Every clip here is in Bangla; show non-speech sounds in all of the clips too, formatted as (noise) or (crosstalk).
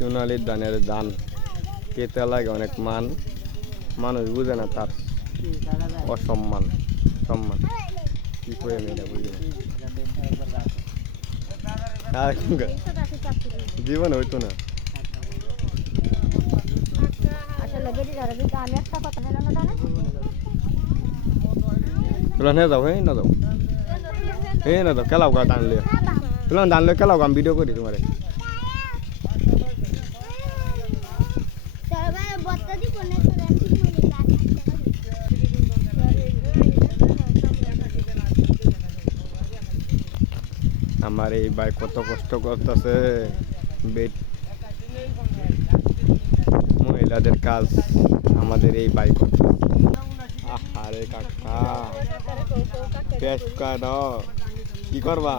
সোনালি ধানের ধান পেতে লাগে অনেক মান। মানুষ বুঝে না তার অসম্মান, সম্মান। কি করে আমি এটা জীবন হইতো না আসলে বেটি ধরে কিন্তু আমি একটা কথা বললাম না জানো যাও, হে না যাও। হে না যাও কেলাও গা টানলে। তুলা টানলে কেলাও গা, আমি ভিডিও করি তোমারে বত্তা দি কোনে করে আমি ঠিক মনে আমার এই ভাই কত কষ্ট করতেছে। মহিলাদের কাজ আমাদের এই বাইক আরে কাকা। পেস্ট কি করবা?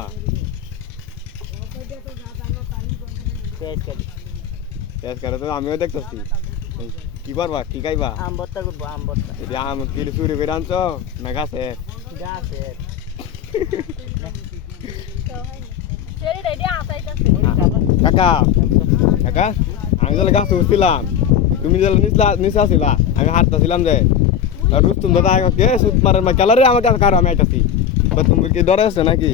পেস্ট তো আমিও দেখতেছি। কি করবা? কি খাইবা? আম ভর্তা করব আম ভর্তা। আম কি চুরি করে আনছো? না গাছে? গাছে। (laughs) কাকা কাকা আমি তাহলে গাছ উঠছিলাম তুমি তাহলে নিচে আসিলা আমি হাঁটতেছিলাম যে রুস্তুম দাদা কে সুত মারে আমার কাছে কারও আমি আইতাছি। বা তুমি কি ডরে আছে নাকি?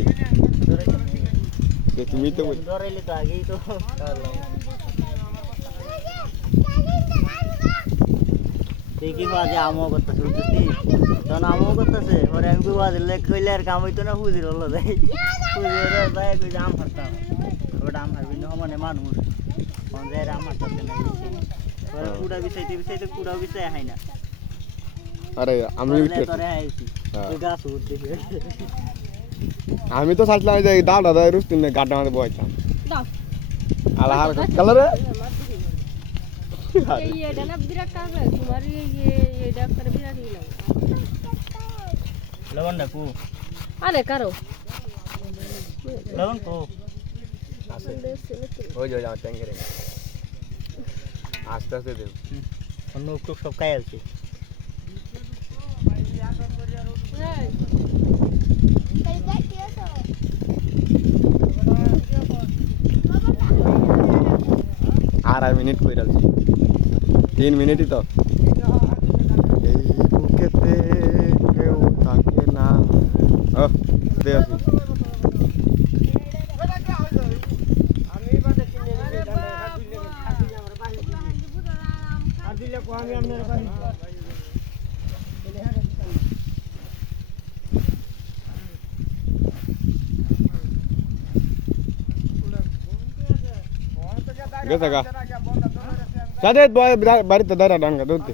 তুমি তো ডরাইলে তো আগেই তো দেখি বাজে আমও করতেছে বুঝতেছি? তখন আমও করতেছে পরে আমি বাজে লেখ কইলে আর কাম হইতো না হুজির হলো যাই হুজির যাই কই যে আম হারতাম ওটা আম হারবি না মানে মানুষ। কোন যায় আম হারতাছে না পরে কুড়া কুড়া আরে আমি হ্যাঁ। গাছ উঠতে আমি তো চাইছিলাম যে দাও দাদা রুস্তুম নে গাড্ডা কালারে লবণ না কু আরে কারও লবণ কু আছে ওই যে যাও আমার ট্যাঙ্কের আস্তে আস্তে দেব অন্য টুক সব খাই আলছি আড়াই মিনিট কই রাখছি তিন মিনিটই তো। এই বুকেতে কেউ থাকে না। ও দে গেছে গা সাদে বাড়িতে দাঁড়া ডাঙ্গা ধরতে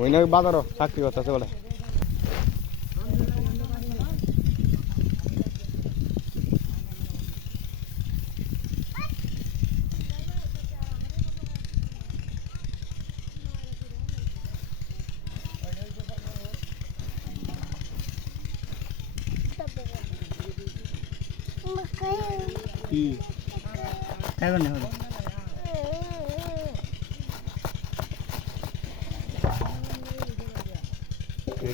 ওই না বাজারও চাকরি করতেছে বলে কি খাইবেন না হলো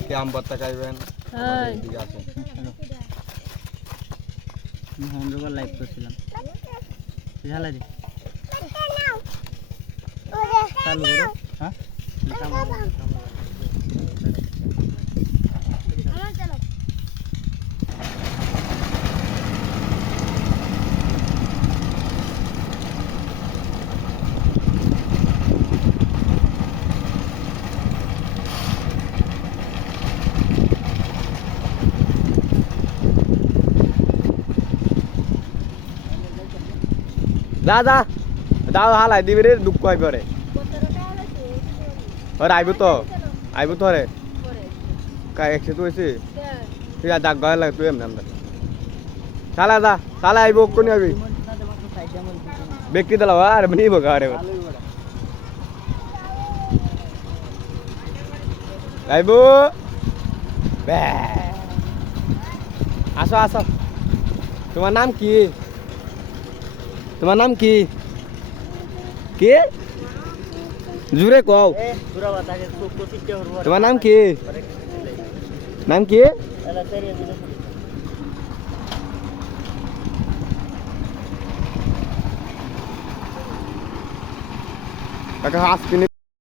কে আম পাত্তা খাইবেন হ্যাঁ ঠিক আছে আমি হন্ড্রবার লাইভ করছিলাম। ঝালা দি। চালু করো হ্যাঁ যা যা। যাও হালাই দিবি রে, দুঃখ হয় পরে। ওরে আইব তো। আইব তো রে। কাই, একশো তো হয়েছে। ঠিক আছে যাক, গয়া লাগে, তুই এমনি আমরা চালা, যা, চালা, আইব কোন আইবি। ব্যক্তি দিলাম আর, নিব গাড়ি আইব। আসো আসো। তোমার নাম কি? তোমার নাম কি? কে? জুড়ে কও। তোমার নাম কি? নাম কি? কাকা আজকে